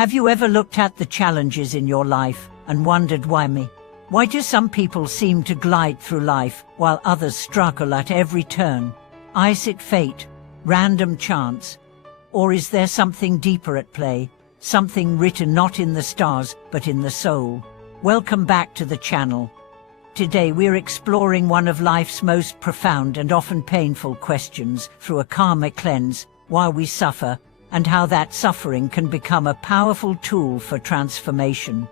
Have you ever looked at the challenges in your life and wondered why me? Why do some people seem to glide through life while others struggle at every turn? Is it fate, random chance? Or is there something deeper at play, something written not in the stars but in the soul? Welcome back to the channel. Today we're exploring one of life's most profound and often painful questions through a karmic cleanse: why we suffer, and how that suffering can become a powerful tool for transformation.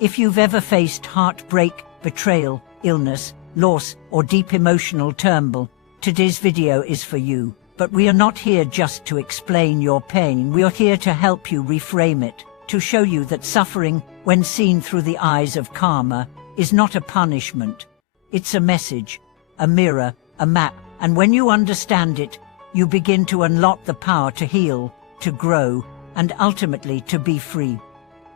If you've ever faced heartbreak, betrayal, illness, loss, or deep emotional turmoil, today's video is for you. But we are not here just to explain your pain. We are here to help you reframe it, to show you that suffering, when seen through the eyes of karma, is not a punishment. It's a message, a mirror, a map, and when you understand it, you begin to unlock the power to heal, to grow, and ultimately to be free.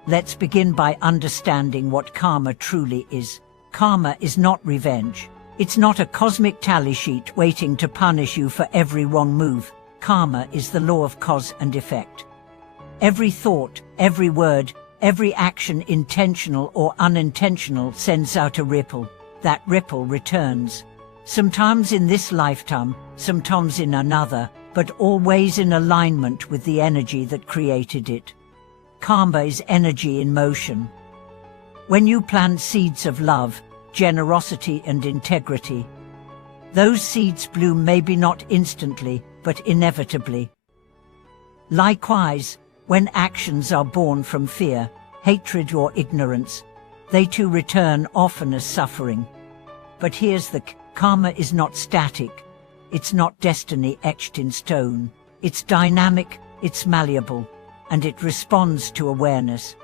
Let's begin by understanding what karma truly is. Karma is not revenge. It's not a cosmic tally sheet waiting to punish you for every wrong move. Karma is the law of cause and effect. Every thought, every word, every action, intentional or unintentional, sends out a ripple. That ripple returns. Sometimes in this lifetime, sometimes in another, but always in alignment with the energy that created it. Karma is energy in motion. When you plant seeds of love, generosity and integrity, those seeds bloom, maybe not instantly, but inevitably. Likewise, when actions are born from fear, hatred or ignorance, they too return, often as suffering. But here's the karma is not static. It's not destiny etched in stone. It's dynamic, it's malleable, and it responds to awareness.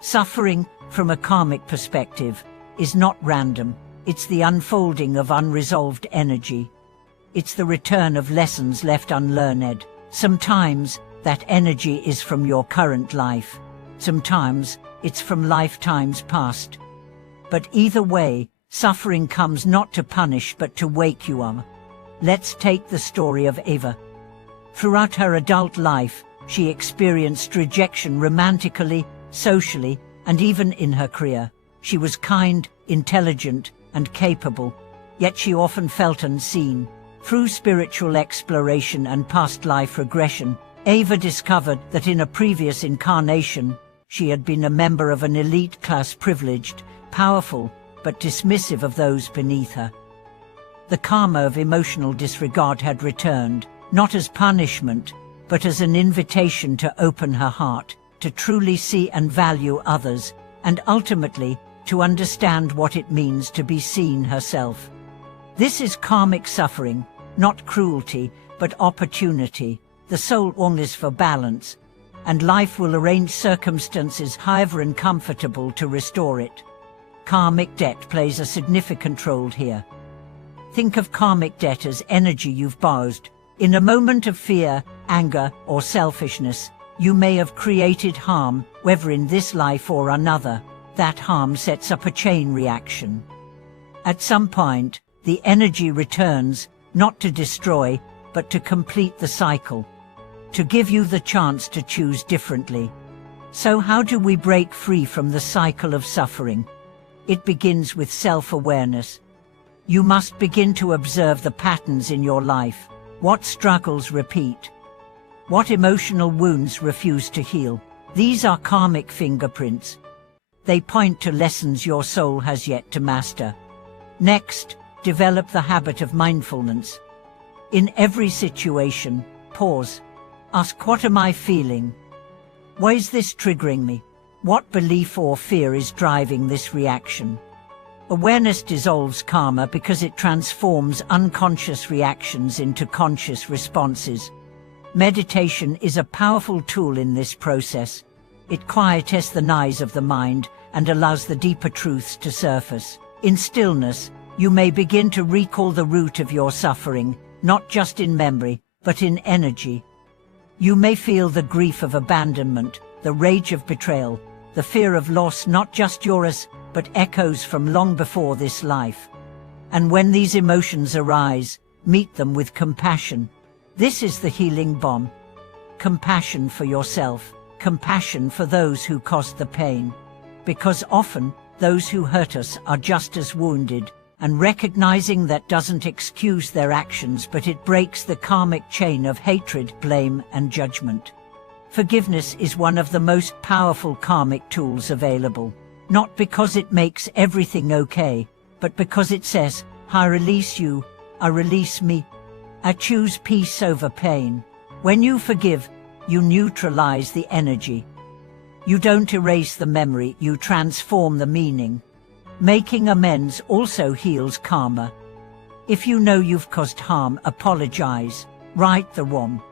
Suffering, from a karmic perspective, is not random. It's the unfolding of unresolved energy. It's the return of lessons left unlearned. Sometimes that energy is from your current life. Sometimes it's from lifetimes past. But either way, suffering comes not to punish but to wake you up. Let's take the story of Eva. Throughout her adult life, she experienced rejection romantically, socially, and even in her career. She was kind, intelligent, and capable, yet she often felt unseen. Through spiritual exploration and past life regression, Eva discovered that in a previous incarnation, she had been a member of an elite class, privileged, powerful, but dismissive of those beneath her. The karma of emotional disregard had returned, not as punishment, but as an invitation to open her heart, to truly see and value others, and ultimately, to understand what it means to be seen herself. This is karmic suffering, not cruelty, but opportunity. The soul longs for balance, and life will arrange circumstances, however uncomfortable, to restore it. Karmic debt plays a significant role here. Think of karmic debt as energy you've borrowed. In a moment of fear, anger, or selfishness, you may have created harm, whether in this life or another. That harm sets up a chain reaction. At some point, the energy returns, not to destroy, but to complete the cycle, to give you the chance to choose differently. So how do we break free from the cycle of suffering? It begins with self-awareness. You must begin to observe the patterns in your life. What struggles repeat? What emotional wounds refuse to heal? These are karmic fingerprints. They point to lessons your soul has yet to master. Next, develop the habit of mindfulness. In every situation, pause. Ask, what am I feeling? Why is this triggering me? What belief or fear is driving this reaction? Awareness dissolves karma because it transforms unconscious reactions into conscious responses. Meditation is a powerful tool in this process. It quiets the noise of the mind and allows the deeper truths to surface. In stillness, you may begin to recall the root of your suffering, not just in memory, but in energy. You may feel the grief of abandonment, the rage of betrayal, the fear of loss, not just yours, but echoes from long before this life. And when these emotions arise, meet them with compassion. This is the healing bomb. Compassion for yourself, compassion for those who caused the pain. Because often, those who hurt us are just as wounded, and recognizing that doesn't excuse their actions, but it breaks the karmic chain of hatred, blame, and judgment. Forgiveness is one of the most powerful karmic tools available, not because it makes everything okay, but because it says, I release you, I release me, I choose peace over pain. When you forgive, you neutralize the energy. You don't erase the memory, you transform the meaning. Making amends also heals karma. If you know you've caused harm, apologize, right the wrong.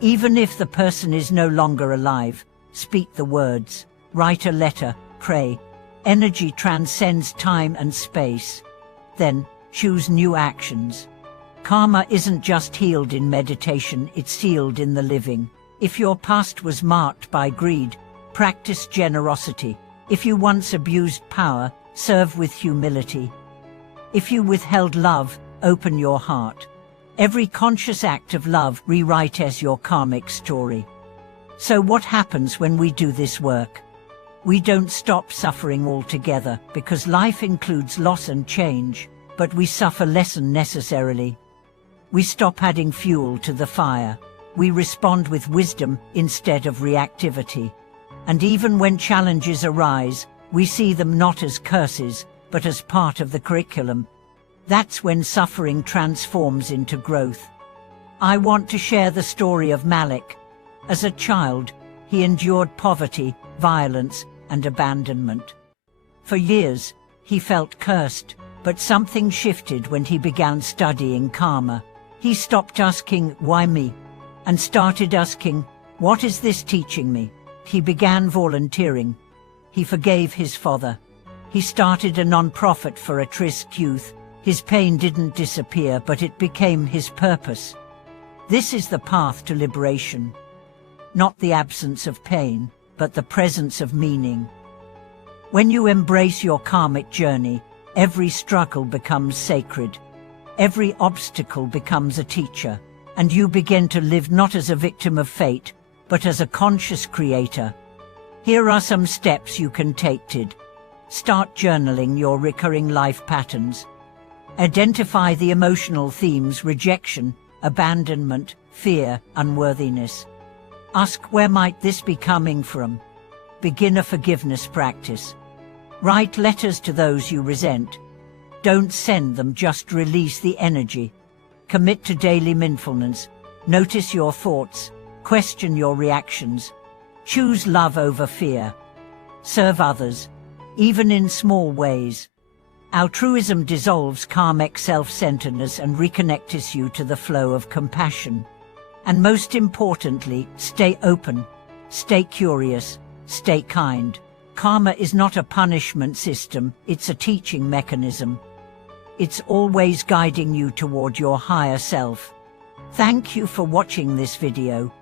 Even if the person is no longer alive, speak the words, write a letter, pray. Energy transcends time and space. Then, choose new actions. Karma isn't just healed in meditation, it's healed in the living. If your past was marked by greed, practice generosity. If you once abused power, serve with humility. If you withheld love, open your heart. Every conscious act of love rewrites your karmic story. So what happens when we do this work? We don't stop suffering altogether, because life includes loss and change, but we suffer less unnecessarily. We stop adding fuel to the fire. We respond with wisdom instead of reactivity. And even when challenges arise, we see them not as curses, but as part of the curriculum. That's when suffering transforms into growth. I want to share the story of Malik. As a child, he endured poverty, violence, and abandonment. For years, he felt cursed, but something shifted when he began studying karma. He stopped asking, "Why me?" and started asking, "What is this teaching me?" He began volunteering. He forgave his father. He started a non-profit for at-risk youth. His pain didn't disappear, but it became his purpose. This is the path to liberation. Not the absence of pain, but the presence of meaning. When you embrace your karmic journey, every struggle becomes sacred. Every obstacle becomes a teacher, and you begin to live not as a victim of fate, but as a conscious creator. Here are some steps you can take. Start journaling your recurring life patterns. Identify the emotional themes: rejection, abandonment, fear, unworthiness. Ask, where might this be coming from? Begin a forgiveness practice. Write letters to those you resent. Don't send them, just release the energy. Commit to daily mindfulness. Notice your thoughts. Question your reactions. Choose love over fear. Serve others, even in small ways. Altruism dissolves karmic self-centeredness and reconnects you to the flow of compassion. And most importantly, stay open, stay curious, stay kind. Karma is not a punishment system, it's a teaching mechanism. It's always guiding you toward your higher self. Thank you for watching this video.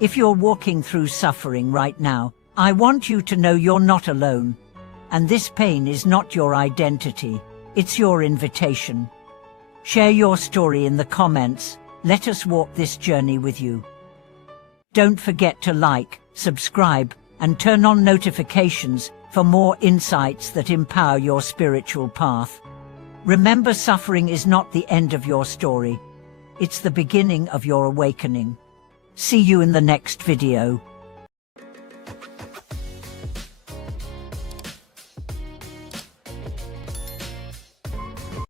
If you're walking through suffering right now, I want you to know you're not alone. And this pain is not your identity, it's your invitation. Share your story in the comments. Let us walk this journey with you. Don't forget to like, subscribe, and turn on notifications for more insights that empower your spiritual path. Remember, suffering is not the end of your story. It's the beginning of your awakening. See you in the next video.